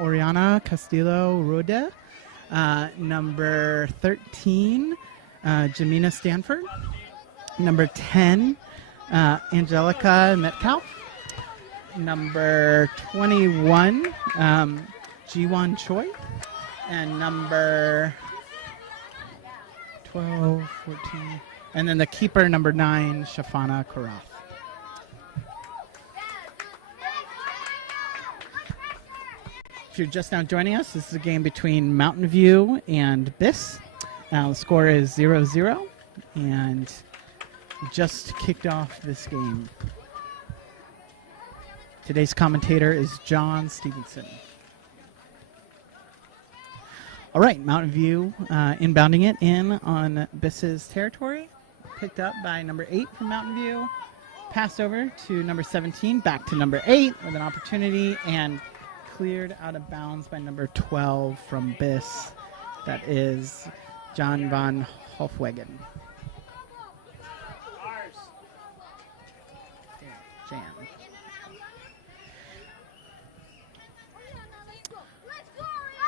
Oriana Castillo Rode. Number 13, Jamina Stanford. Number 10, Angelica Metcalf. Number 21, Jiwon Choi. And number 12, 14. And then the keeper, number 9, Shafana Karath. If you're just now joining us, this is a game between Mountain View and BIS. The score is 0-0, and we just kicked off this game. Today's commentator is John Stevenson. All right, Mountain View inbounding it in on BIS's territory. Picked up by number 8 from Mountain View. Passed over to number 17, back to number 8 with an opportunity, and cleared out of bounds by number 12 from BIS. That is John van Hofwegen. Jan.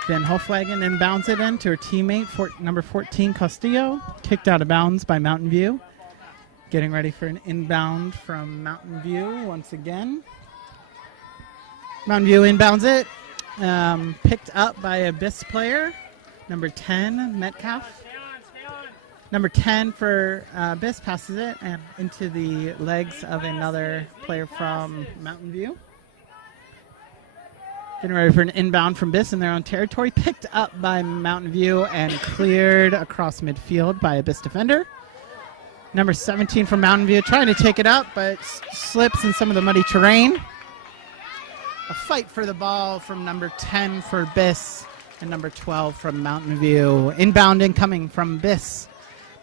Van Hofwegen inbounds it in to her teammate, number 14, Castillo. Kicked out of bounds by Mountain View. Getting ready for an inbound from Mountain View once again. Mountain View inbounds it. Picked up by a BIS player, number 10, Metcalf. Number 10 for BIS passes it and into the legs of another player from Mountain View. Getting ready for an inbound from BIS in their own territory. Picked up by Mountain View and cleared across midfield by a BIS defender. Number 17 from Mountain View trying to take it up, but slips in some of the muddy terrain. A fight for the ball from number 10 for BIS and number 12 from Mountain View. Inbound incoming from BIS.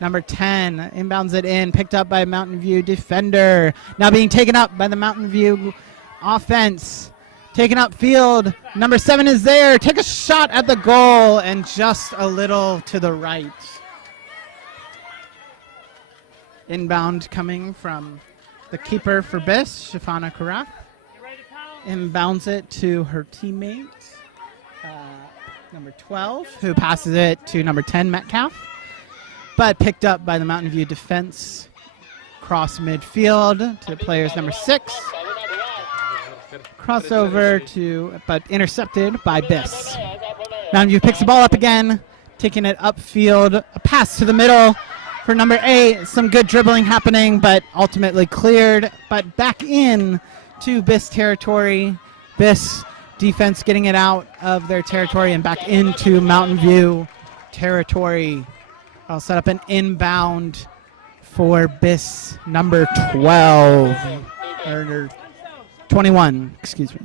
Number 10 inbounds it in, picked up by Mountain View defender. Now being taken up by the Mountain View offense. Taken up field. Number 7 is there. Take a shot at the goal and just a little to the right. Inbound coming from the keeper for BIS, Shafana Karath. Inbounds it to her teammate, number 12, who passes it to number 10, Metcalf. But picked up by the Mountain View defense. Cross midfield to players number 6. Crossover to, but intercepted by BIS. Mountain View picks the ball up again, taking it upfield. A pass to the middle for number 8. Some good dribbling happening, but ultimately cleared. But back in to BIS territory. BIS defense getting it out of their territory and back into Mountain View territory. I'll set up an inbound for BIS number 12. Or 21, excuse me.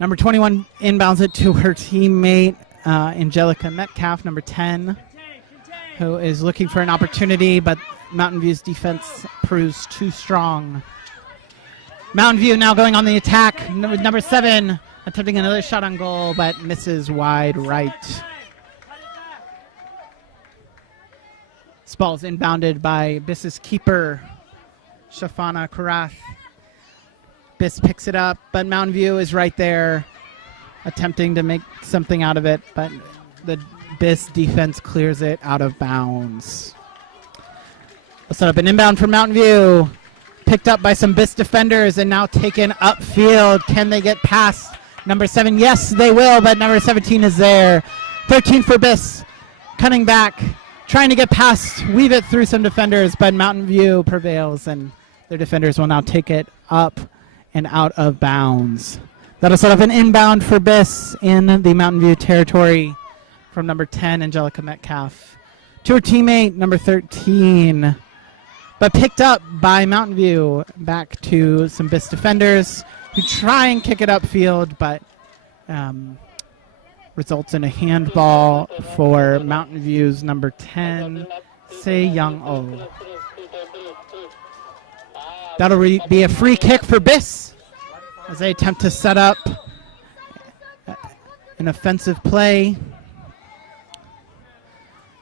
Number 21 inbounds it to her teammate, Angelica Metcalf, number 10, who is looking for an opportunity, but Mountain View's defense proves too strong. Mountain View now going on the attack. Number 7 attempting another shot on goal, but misses wide right. This ball is inbounded by BIS's keeper, Shafana Karath. BIS picks it up, but Mountain View is right there attempting to make something out of it, but the BIS defense clears it out of bounds. We'll set up an inbound for Mountain View. Picked up by some BIS defenders and now taken upfield. Can they get past number 7? Yes, they will, but number 17 is there. 13 for BIS. Cutting back, trying to get past, weave it through some defenders, but Mountain View prevails and their defenders will now take it up and out of bounds. That'll set up an inbound for BIS in the Mountain View territory from number 10, Angelica Metcalf, to her teammate, number 13. But picked up by Mountain View, back to some BIS defenders who try and kick it upfield, but results in a handball for Mountain View's number 10, Se Young-oh. That'll be a free kick for BIS as they attempt to set up an offensive play.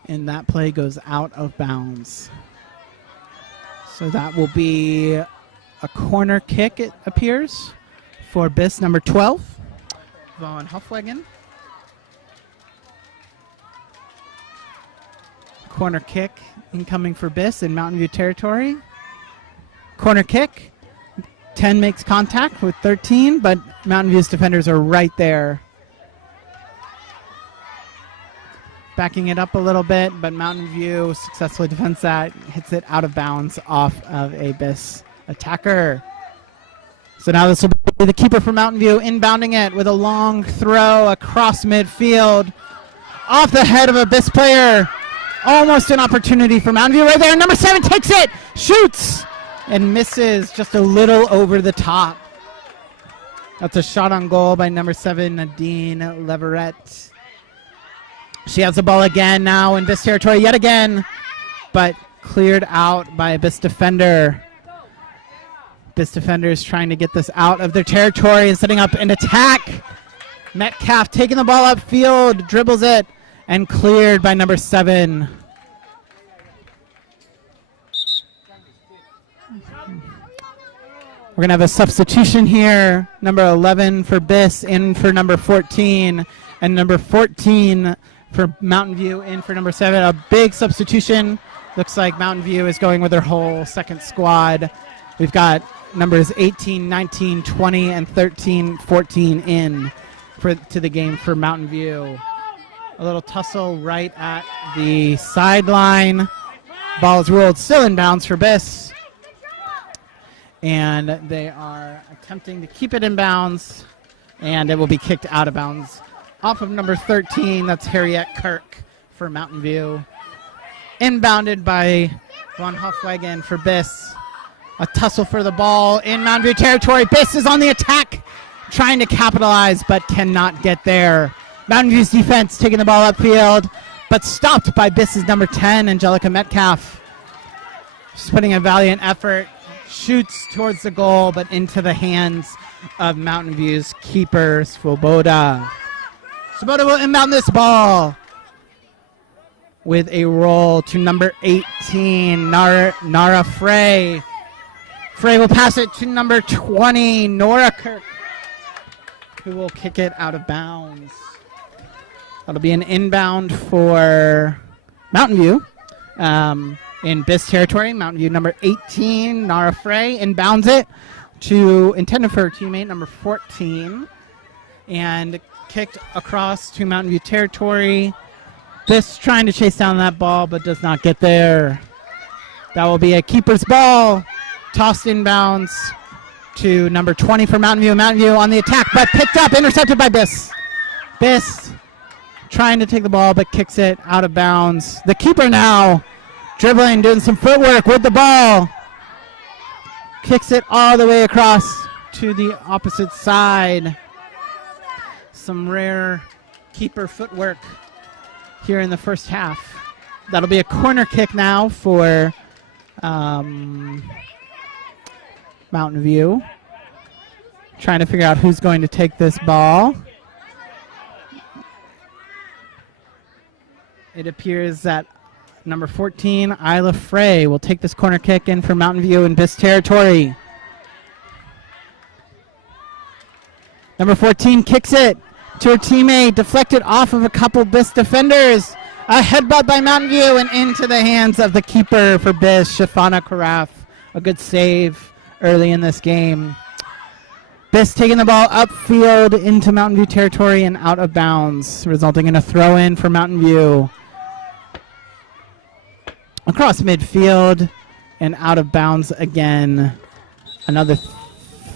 And that play goes out of bounds. So that will be a corner kick, it appears, for Biss, number 12, Von Hofwagen. Corner kick incoming for Biss in Mountain View territory. Corner kick. 10 makes contact with 13, but Mountain View's defenders are right there. Backing it up a little bit, but Mountain View successfully defends that, hits it out of bounds off of a Biss attacker. So now this will be the keeper for Mountain View, inbounding it with a long throw across midfield, off the head of a Biss player. Almost an opportunity for Mountain View right there. Number 7 takes it, shoots, and misses just a little over the top. That's a shot on goal by number 7, Nadine Leverett. She has the ball again now in Biss territory yet again, but cleared out by a Biss defender. Biss defenders trying to get this out of their territory and setting up an attack. Metcalf taking the ball upfield, dribbles it, and cleared by number 7. We're going to have a substitution here. Number 11 for Biss, in for number 14, and number 14 for Mountain View, in for number 7. A big substitution. Looks like Mountain View is going with their whole second squad. We've got numbers 18, 19, 20, and 13, 14 in to the game for Mountain View. A little tussle right at the sideline. Ball is ruled still in bounds for Biss. And they are attempting to keep it in bounds, and it will be kicked out of bounds off of number 13. That's Harriet Kirk for Mountain View. Inbounded by Von Hofwagen for Biss. A tussle for the ball in Mountain View territory. Biss is on the attack, trying to capitalize, but cannot get there. Mountain View's defense taking the ball upfield, but stopped by Biss's number 10, Angelica Metcalf. She's putting a valiant effort. Shoots towards the goal, but into the hands of Mountain View's keeper, Svoboda. Svoboda will inbound this ball with a roll to number 18, Nara Frey. Frey will pass it to number 20, Nora Kirk, who will kick it out of bounds. That'll be an inbound for Mountain View. In Biss territory, Mountain View number 18, Nara Frey, inbounds it intended for her teammate number 14, and kicked across to Mountain View territory. Biss trying to chase down that ball, but does not get there. That will be a keeper's ball, tossed inbounds to number 20 for Mountain View. Mountain View on the attack, but picked up, intercepted by Biss. Biss trying to take the ball, but kicks it out of bounds. The keeper now dribbling, doing some footwork with the ball. Kicks it all the way across to the opposite side. Some rare keeper footwork here in the first half. That'll be a corner kick now for Mountain View. Trying to figure out who's going to take this ball. It appears that number 14, Isla Frey, will take this corner kick in for Mountain View in Biss territory. Number 14 kicks it to her teammate, deflected off of a couple Biss defenders. A headbutt by Mountain View and into the hands of the keeper for Biss, Shafana Karaf. A good save early in this game. Biss taking the ball upfield into Mountain View territory and out of bounds, resulting in a throw-in for Mountain View. Across midfield and out of bounds again. Another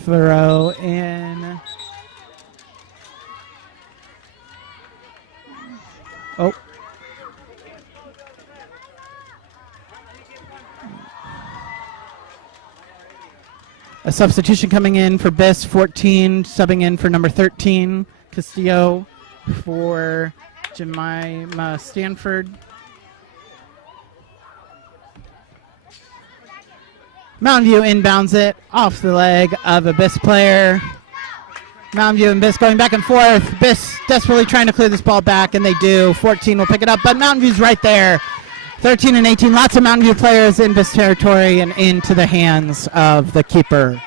throw in. Oh. A substitution coming in for Biss, 14, subbing in for number 13, Castillo, for Jemima Stanford. Mountain View inbounds it off the leg of a Biss player. Mountain View and Biss going back and forth. Biss desperately trying to clear this ball back, and they do. 14 will pick it up, but Mountain View's right there. 13 and 18, lots of Mountain View players in Biss territory and into the hands of the keeper.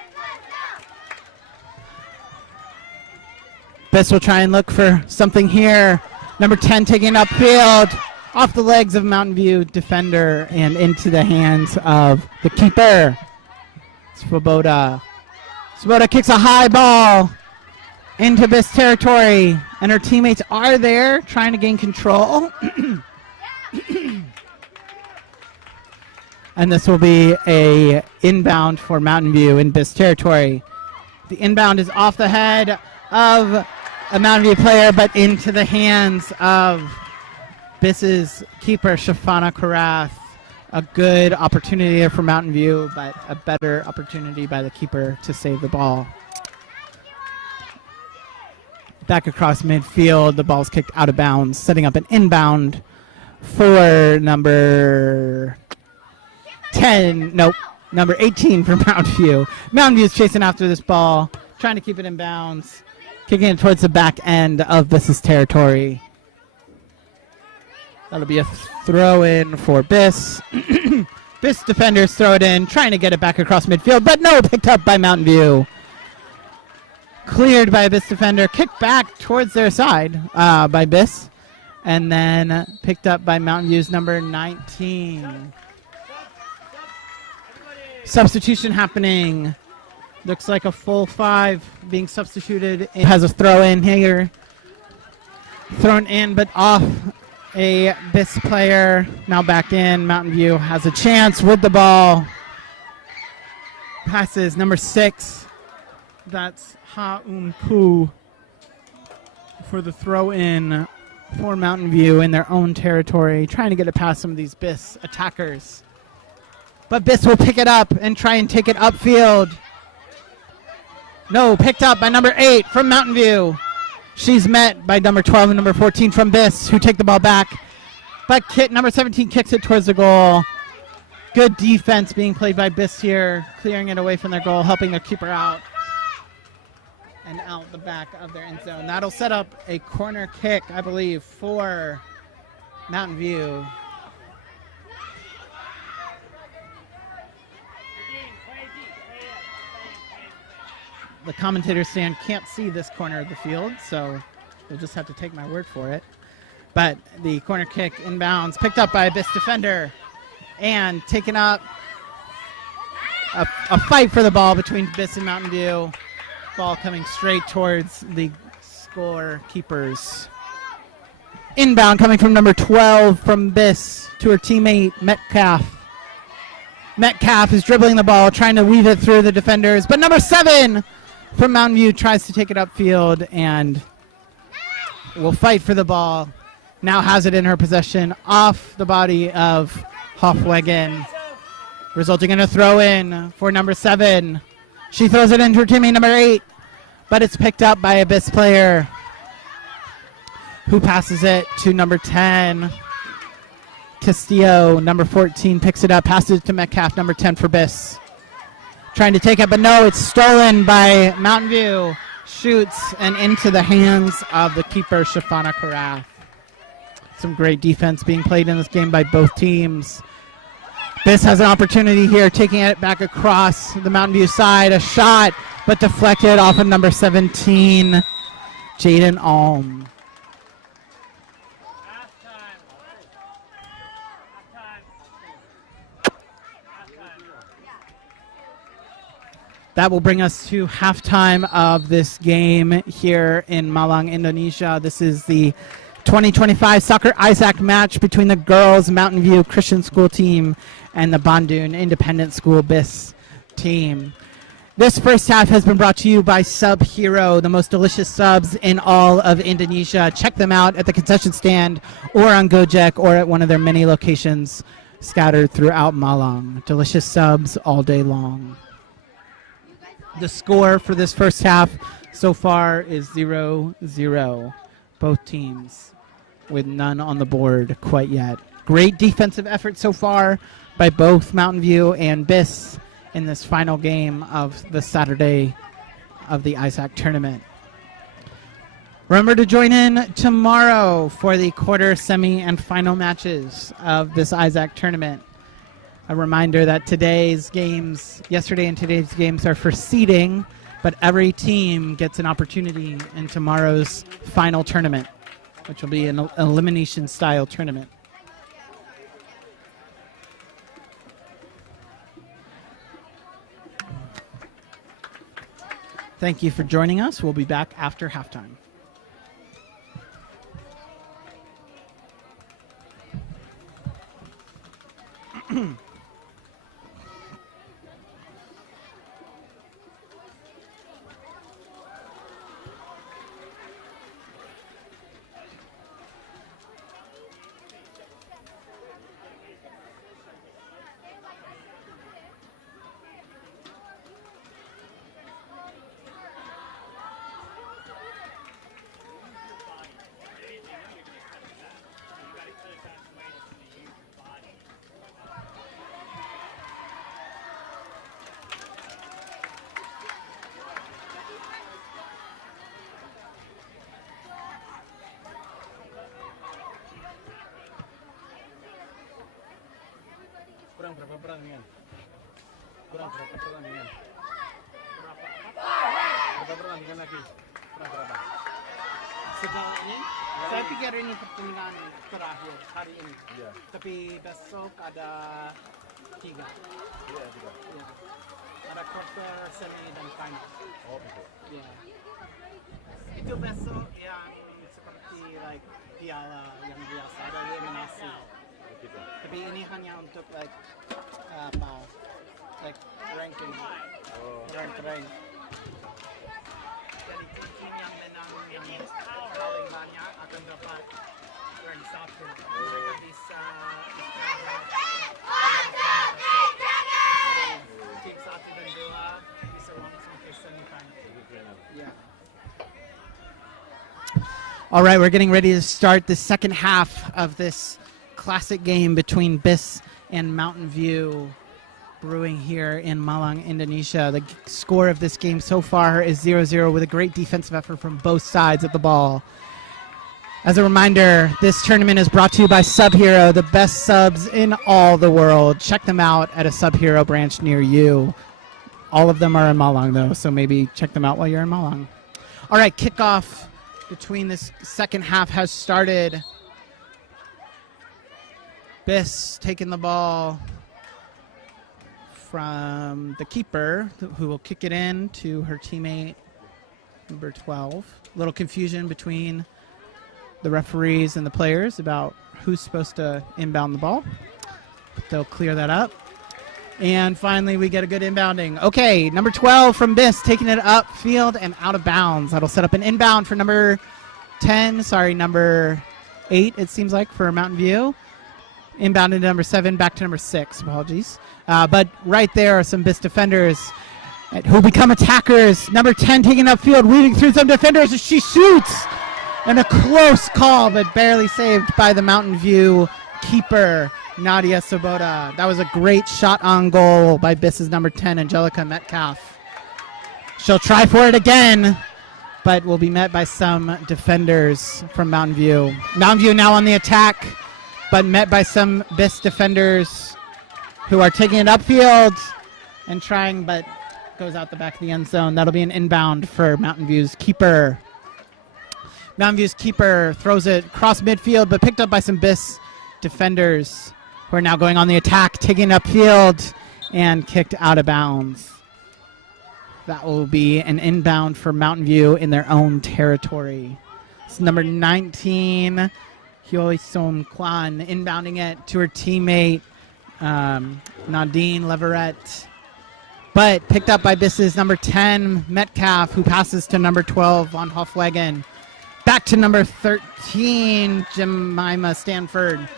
Biss will try and look for something here. Number 10 taking upfield off the legs of Mountain View defender and into the hands of the keeper. Svoboda. Svoboda kicks a high ball into Biss territory, and her teammates are there trying to gain control. And this will be a inbound for Mountain View in Biss territory. The inbound is off the head of a Mountain View player, but into the hands of Biss's keeper, Shafana Karath. A good opportunity for Mountain View, but a better opportunity by the keeper to save the ball. Back across midfield, the ball's kicked out of bounds, setting up an inbound for number 10, nope, number 18 for Mountain View. Mountain View's chasing after this ball, trying to keep it in bounds, kicking it towards the back end of Biss's territory. That'll be a throw in for Biss. Biss defenders throw it in, trying to get it back across midfield, but no, picked up by Mountain View. Cleared by a Biss defender, kicked back towards their side by Biss, and then picked up by Mountain View's number 19. Substitution happening. Looks like a full 5 being substituted. It has a throw in here. Thrown in, but off a Biss player. Now back in. Mountain View has a chance with the ball. Passes number 6. That's Ha-Un-Ku for the throw in for Mountain View in their own territory. Trying to get it past some of these Biss attackers. But Biss will pick it up and try and take it upfield. No, picked up by number 8 from Mountain View. She's met by number 12 and number 14 from Biss, who take the ball back. But number 17 kicks it towards the goal. Good defense being played by Biss here, clearing it away from their goal, helping their keeper out. And out the back of their end zone. That'll set up a corner kick, I believe, for Mountain View. The commentator stand can't see this corner of the field, so you'll just have to take my word for it. But the corner kick inbounds, picked up by a Biss defender, and taken up a fight for the ball between Biss and Mountain View. Ball coming straight towards the scorekeepers. Inbound coming from number 12 from Biss to her teammate Metcalf. Metcalf is dribbling the ball, trying to weave it through the defenders, but number 7 from Mountain View tries to take it upfield and will fight for the ball. Now has it in her possession off the body of Hofwegen, resulting in a throw-in for number 7. She throws it into her teammate number 8, but it's picked up by a Biss player who passes it to number 10. Castillo, number 14, picks it up, passes it to Metcalf, number 10 for Biss. Trying to take it, but no, it's stolen by Mountain View. Shoots and into the hands of the keeper, Shafana Karath. Some great defense being played in this game by both teams. Biss has an opportunity here, taking it back across the Mountain View side. A shot, but deflected off of number 17, Jaden Alm. That will bring us to halftime of this game here in Malang, Indonesia. This is the 2025 Soccer Iissac match between the girls Mountain View Christian School team and the Bandung Independent School Biss team. This first half has been brought to you by Sub Hero, the most delicious subs in all of Indonesia. Check them out at the concession stand or on Gojek or at one of their many locations scattered throughout Malang. Delicious subs all day long. The score for this first half so far is 0-0. Both teams with none on the board quite yet. Great defensive effort so far by both Mountain View and Biss in this final game of the Saturday of the Iissac tournament. Remember to join in tomorrow for the quarter, semi, and final matches of this Iissac tournament. A reminder that yesterday and today's games are for seeding but every team gets an opportunity in tomorrow's final tournament, which will be an elimination-style tournament. Thank you for joining us. We'll be back after halftime. Kurang berapa pertandingan? Kurang berapa pertandingan? Berapa pertandingan lagi? Kurang berapa? Sejauh ini, saya pikir ini pertandingan terakhir hari ini. Iya. Tapi besok ada 3. Iya, juga. Ya. Ada quarter, semi, dan final. Oh, betul. Ya. Itu besok yang seperti like piala yang biasa, ada eliminasi. Gitu. Tapi ini hanya untuk like ranking. Oh. Rank. Jadi tim yang menang yang paling banyak akan dapat rank 1. Mereka bisa tim 1 dan 2 bisa langsung ke semifinal. Yeah. All right, we're getting ready to start the second half of this classic game between BIS and Mountain View brewing here in Malang, Indonesia. The score of this game so far is 0-0 with a great defensive effort from both sides of the ball. As a reminder, this tournament is brought to you by Sub-Hero, the best subs in all the world. Check them out at a Sub-Hero branch near you. All of them are in Malang, though, so maybe check them out while you're in Malang. All right, kickoff between this second half has started. BIS taking the ball from the keeper, who will kick it in to her teammate, number 12. A little confusion between the referees and the players about who's supposed to inbound the ball. But they'll clear that up. And finally, we get a good inbounding. Okay, number 12 from BIS taking it upfield and out of bounds. That'll set up an inbound for number 8, it seems like, for Mountain View. Inbounded to number 7, back to number 6. Apologies. But right there are some BIS defenders who become attackers. Number 10 taking upfield, weaving through some defenders as she shoots. And a close call, but barely saved by the Mountain View keeper, Nadia Sobota. That was a great shot on goal by BIS's number 10, Angelica Metcalf. She'll try for it again, but will be met by some defenders from Mountain View. Mountain View now on the attack, but met by some BIS defenders who are taking it upfield and trying, but goes out the back of the end zone. That'll be an inbound for Mountain View's keeper. Mountain View's keeper throws it across midfield, but picked up by some BIS defenders who are now going on the attack, taking it upfield and kicked out of bounds. That will be an inbound for Mountain View in their own territory. It's number 19, Hyoisom Kwan, inbounding it to her teammate, Nadine Leverett. But picked up by BIS's number 10, Metcalf, who passes to number 12, Von Hofwegen. Back to number 13, Jemima Stanford.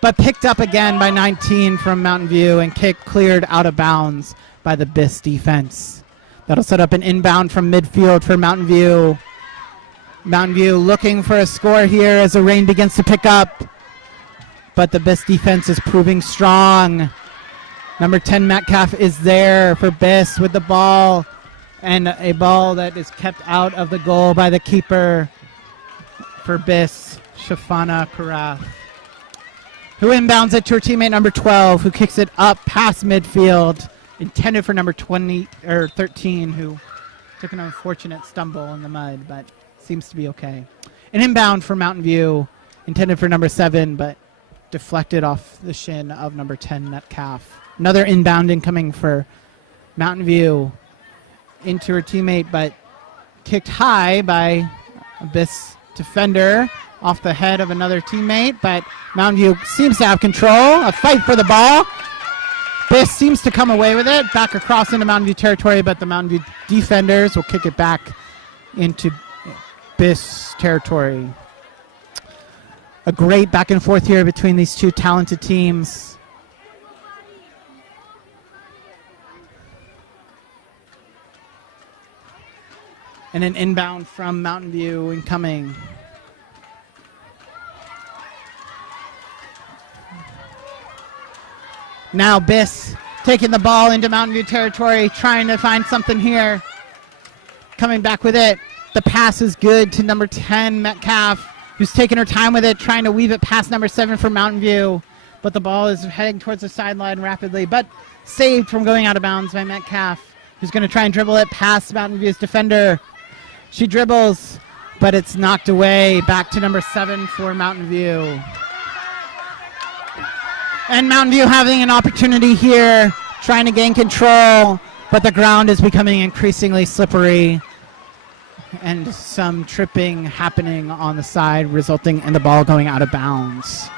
But picked up again by 19 from Mountain View and cleared out of bounds by the BIS defense. That'll set up an inbound from midfield for Mountain View. Mountain View looking for a score here as the rain begins to pick up. But the BIS defense is proving strong. Number 10, Metcalf, is there for BIS with the ball. And a ball that is kept out of the goal by the keeper for BIS, Shafana Karath, who inbounds it to her teammate number 12, who kicks it up past midfield, intended for number 20 or 13, who Took an unfortunate stumble in the mud, but seems to be okay. An inbound for Mountain View, intended for number 7, but deflected off the shin of number 10, Metcalf. Another inbound incoming for Mountain View into her teammate, but kicked high by Abyss defender off the head of another teammate, but Mountain View seems to have control. A fight for the ball. Abyss seems to come away with it. Back across into Mountain View territory, but the Mountain View defenders will kick it back into Abyss territory. A great back and forth here between these two talented teams. And an inbound from Mountain View incoming. Now Biss taking the ball into Mountain View territory, trying to find something here. Coming back with it. The pass is good to number 10, Metcalf, who's taking her time with it, trying to weave it past number 7 for Mountain View. But the ball is heading towards the sideline rapidly, but saved from going out of bounds by Metcalf, who's going to try and dribble it past Mountain View's defender. She dribbles, but it's knocked away. Back to number 7 for Mountain View. And Mountain View having an opportunity here, trying to gain control, but the ground is becoming increasingly slippery. And some tripping happening on the side, resulting in the ball going out of bounds.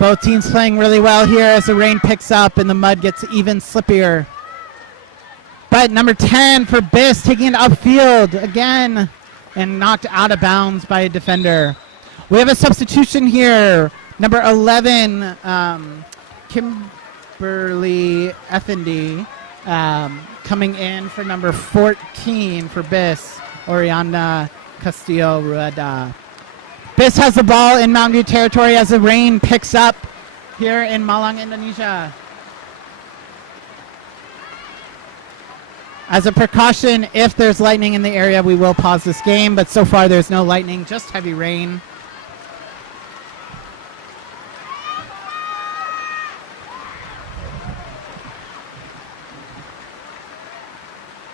Both teams playing really well here as the rain picks up and the mud gets even slippier. But number 10 for Biss taking it upfield again and knocked out of bounds by a defender. We have a substitution here. Number 11, Kimberly Effendy, coming in for number 14 for Biss, Oriana Castillo Rueda. Biss has the ball in Mountain View territory as the rain picks up here in Malang, Indonesia. As a precaution, if there's lightning in the area, we will pause this game, but so far there's no lightning, just heavy rain.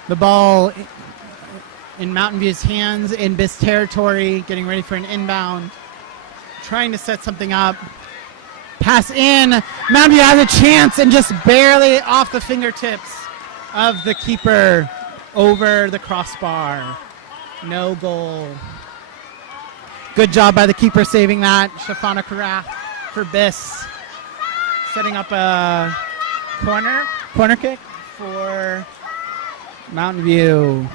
The ball in Mountain View's hands in Biss territory, getting ready for an inbound, trying to set something up. Pass in, Mountain View has a chance and just barely off the fingertips of the keeper over the crossbar. No goal. Good job by the keeper saving that. Shafana Karath for Biss. Setting up a corner kick for Mountain View.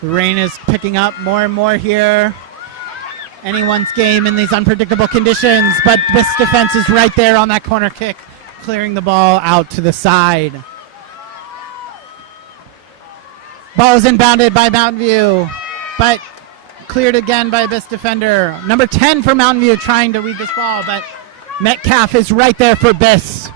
The rain is picking up more and more here. Anyone's game in these unpredictable conditions, but Biss defense is right there on that corner kick, clearing the ball out to the side. Ball is inbounded by Mountain View, but cleared again by Biss defender. Number 10 for Mountain View trying to weave this ball, but Metcalf is right there for Biss.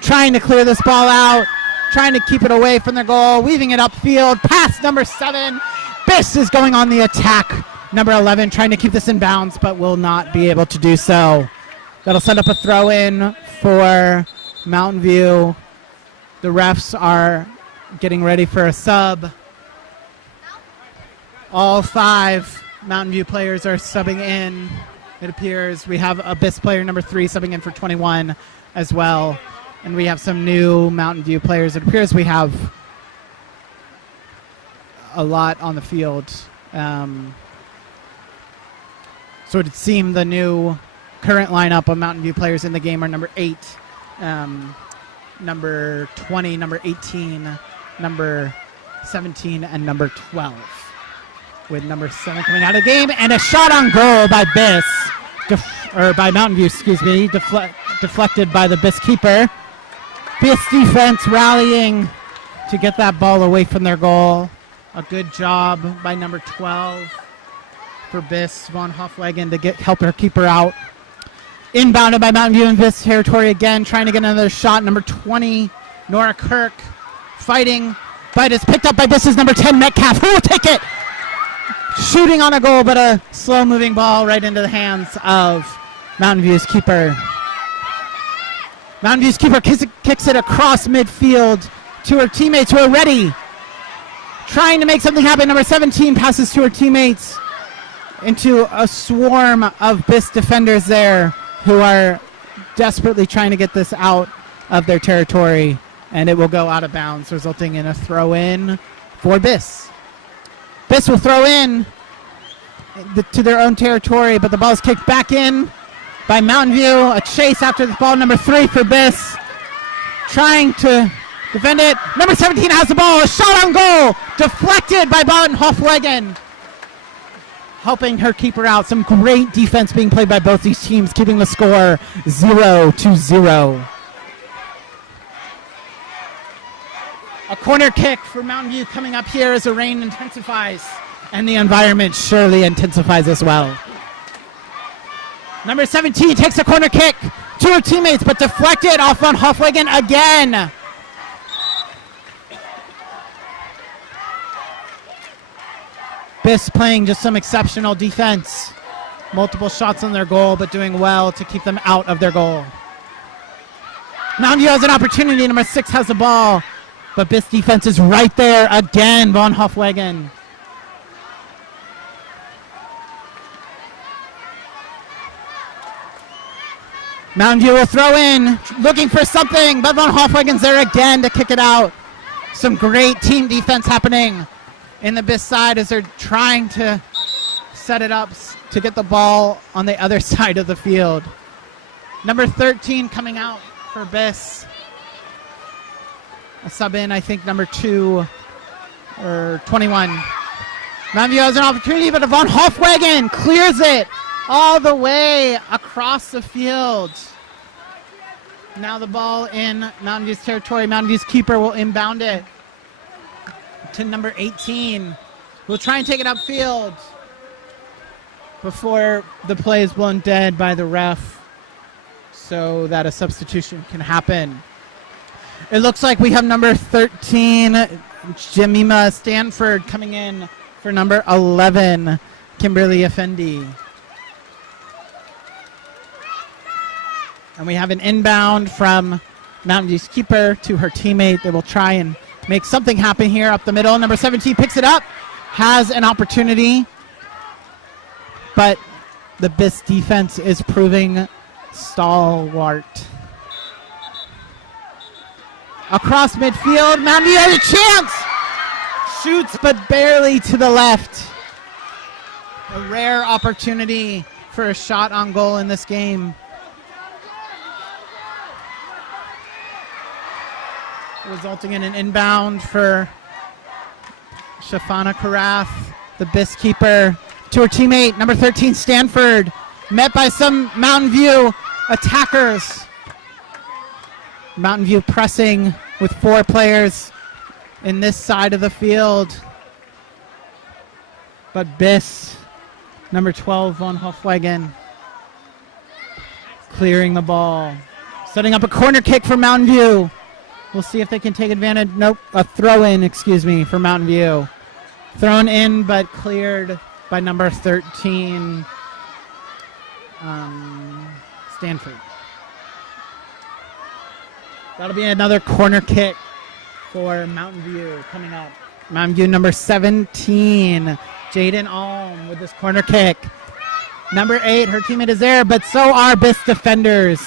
Trying to clear this ball out, trying to keep it away from the goal, weaving it upfield, past number 7. Biss is going on the attack. Number 11 trying to keep this in bounds, but will not be able to do so. That'll send up a throw in for Mountain View. The refs are getting ready for a sub. All 5 Mountain View players are subbing in. It appears we have Abyss player number 3 subbing in for 21 as well. And we have some new Mountain View players. It appears we have a lot on the field. So it would seem the new current lineup of Mountain View players in the game are number 8, number 20, number 18, number 17, and number 12. With number 7 coming out of the game, and a shot on goal by Biss, by Mountain View, excuse me, deflected by the Biss keeper. Biss defense rallying to get that ball away from their goal. A good job by number 12 for Biss, Von Hofwagen, to help her keeper out. Inbounded by Mountain View in Biss territory again, trying to get another shot. Number 20, Nora Kirk, fighting, but it's picked up by Biss's number 10, Metcalf, who will take it. Shooting on a goal, but a slow-moving ball right into the hands of Mountain View's keeper. Mountain View's keeper kicks it across midfield to her teammates who are ready trying to make something happen. Number 17 passes to her teammates into a swarm of BIS defenders there who are desperately trying to get this out of their territory, and it will go out of bounds, resulting in a throw-in for BIS. BIS will throw in to their own territory, but the ball is kicked back in by Mountain View. A chase after the ball, number 3 for BIS, trying to defend it. Number 17 has the ball, a shot on goal, deflected by Hofwegen, helping her keeper out. Some great defense being played by both these teams, keeping the score 0-0. A corner kick for Mountain View coming up here as the rain intensifies, and the environment surely intensifies as well. Number 17 takes a corner kick to her teammates, but deflected off on Hofwegen again. BIS playing just some exceptional defense. Multiple shots on their goal, but doing well to keep them out of their goal. Mountain View has an opportunity. Number 6 has the ball, but BIS defense is right there again. Von Hofwegen. Mountain View will throw in, looking for something, but Von Hofwegen's there again to kick it out. Some great team defense happening in the BIS side as they're trying to set it up to get the ball on the other side of the field. Number 13 coming out for BIS. A sub in, I think, number 2 or 21. Mountain View has an opportunity, but Von Hofwegen clears it all the way across the field. Now the ball in Mountain View's territory. Mountain View's keeper will inbound it to number 18. We'll try and take it upfield before the play is blown dead by the ref so that a substitution can happen. It looks like we have number 13, Jemima Stanford, coming in for number 11, Kimberly Effendi. And we have an inbound from Mountain View's keeper to her teammate. They will try and make something happen here up the middle. Number 17 picks it up, has an opportunity, but the BIS defense is proving stalwart. Across midfield, Mountain View has a chance! Shoots, but barely to the left. A rare opportunity for a shot on goal in this game. Resulting in an inbound for Shafana Karath, the BIS keeper, to her teammate, number 13, Stanford, met by some Mountain View attackers. Mountain View pressing with 4 players in this side of the field. But BIS, number 12, Von Hofwegen, clearing the ball. Setting up a corner kick for Mountain View. We'll see if they can take advantage. Nope, a throw-in, for Mountain View. Thrown in, but cleared by number 13, Stanford. That'll be another corner kick for Mountain View coming up. Mountain View number 17, Jaden Alm with this corner kick. Number 8, her teammate is there, but so are BIS defenders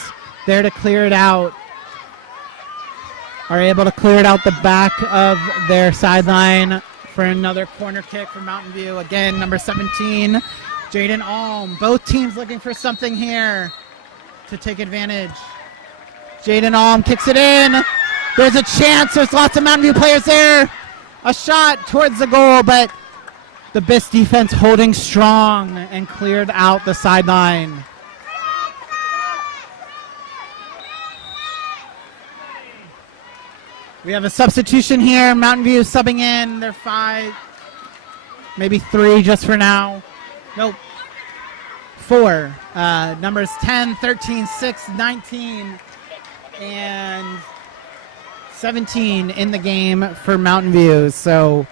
there to clear it out. Are able to clear it out the back of their sideline for another corner kick for Mountain View. Again, number 17, Jaden Alm. Both teams looking for something here to take advantage. Jaden Alm kicks it in. There's a chance. There's lots of Mountain View players there. A shot towards the goal, but the BIS defense holding strong and cleared out the sideline. We have a substitution here. Mountain View subbing in. They're 5, maybe 3 just for now. Nope. 4. Numbers 10, 13, 6, 19, and 17 in the game for Mountain View. So,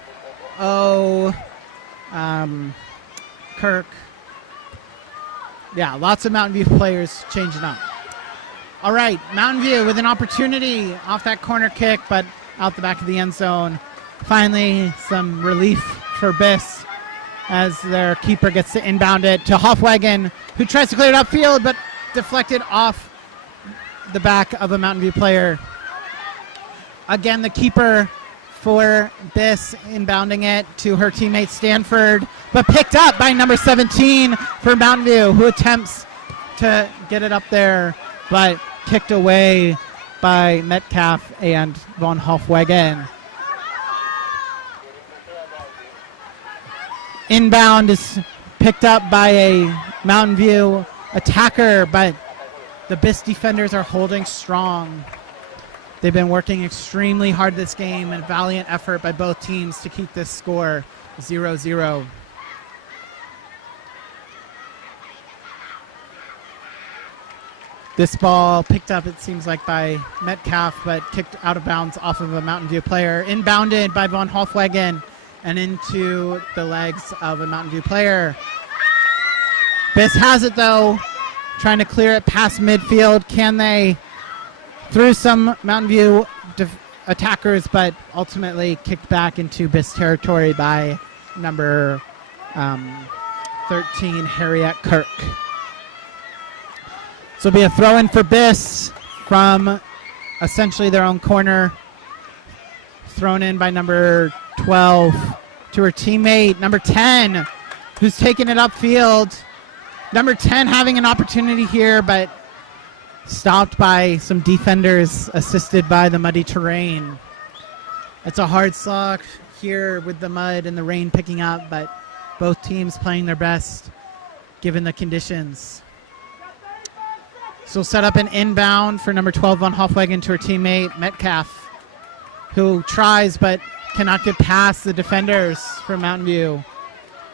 Kirk. Yeah, lots of Mountain View players changing up. All right, Mountain View with an opportunity off that corner kick, but out the back of the end zone. Finally, some relief for Biss as their keeper gets to inbound it to Hofwagen, who tries to clear it upfield, but deflected off the back of a Mountain View player. Again, the keeper for Biss inbounding it to her teammate Stanford, but picked up by number 17 for Mountain View, who attempts to get it up there, but kicked away by Metcalf and von Hofwagen. Inbound is picked up by a Mountain View attacker, but the Biss defenders are holding strong. They've been working extremely hard this game, and valiant effort by both teams to keep this score 0-0. This ball picked up, it seems like, by Metcalf, but kicked out of bounds off of a Mountain View player. Inbounded by von Hofwagen and into the legs of a Mountain View player. Biss has it, though, trying to clear it past midfield. Can they? Through some Mountain View attackers, but ultimately kicked back into Biss territory by number 13, Harriet Kirk. So it'll be a throw-in for Biss from essentially their own corner. Thrown in by number 12 to her teammate, number 10, who's taking it upfield. Number 10 having an opportunity here, but stopped by some defenders assisted by the muddy terrain. It's a hard slog here with the mud and the rain picking up, but both teams playing their best given the conditions. So set up an inbound for number 12 von Hofwagen to her teammate Metcalf, who tries but cannot get past the defenders from Mountain View.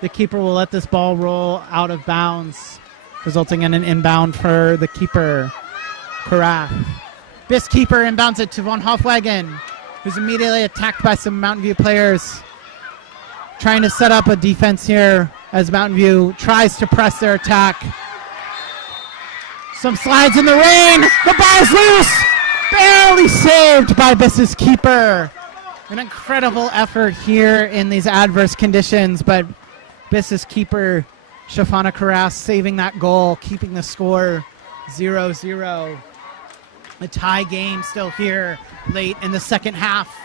The keeper will let this ball roll out of bounds, resulting in an inbound for the keeper, Carath. Biss keeper inbounds it to von Hofwagen, who's immediately attacked by some Mountain View players. Trying to set up a defense here as Mountain View tries to press their attack. Some slides in the rain. The ball's loose. Barely saved by Biss's keeper. An incredible effort here in these adverse conditions, but Biss's keeper, Shafana Karas, saving that goal, keeping the score 0-0. A tie game still here late in the second half.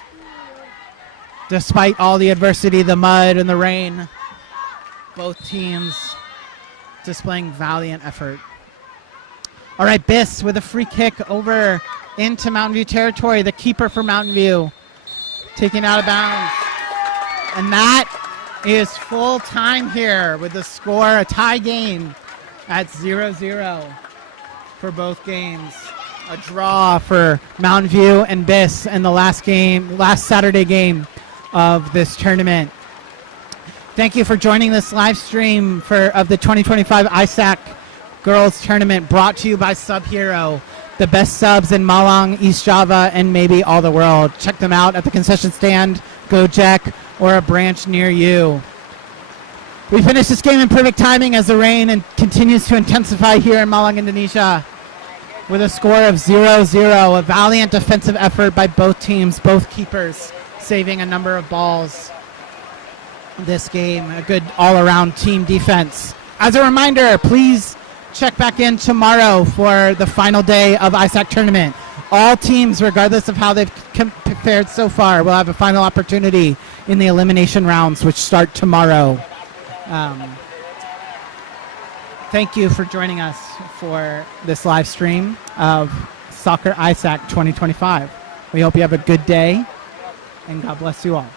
Despite all the adversity, the mud and the rain, both teams displaying valiant effort. All right, Biss with a free kick over into Mountain View territory. The keeper for Mountain View taken out of bounds. And that is full time here with the score, a tie game at 0-0 for both games. A draw for Mountain View and Biss in the last Saturday game of this tournament. Thank you for joining this live stream of the 2025 Iissac Girls Tournament, brought to you by Sub Hero, the best subs in Malang, East Java, and maybe all the world. Check them out at the concession stand, Gojek, or a branch near you. We finished this game in perfect timing as the rain continues to intensify here in Malang, Indonesia, with a score of 0-0. A valiant defensive effort by both teams, both keepers saving a number of balls this game. A good all-around team defense. As a reminder, please check back in tomorrow for the final day of Iissac tournament. All teams, regardless of how they've fared so far, will have a final opportunity in the elimination rounds, which start tomorrow. Thank you for joining us for this live stream of Soccer Iissac 2025. We hope you have a good day, and God bless you all.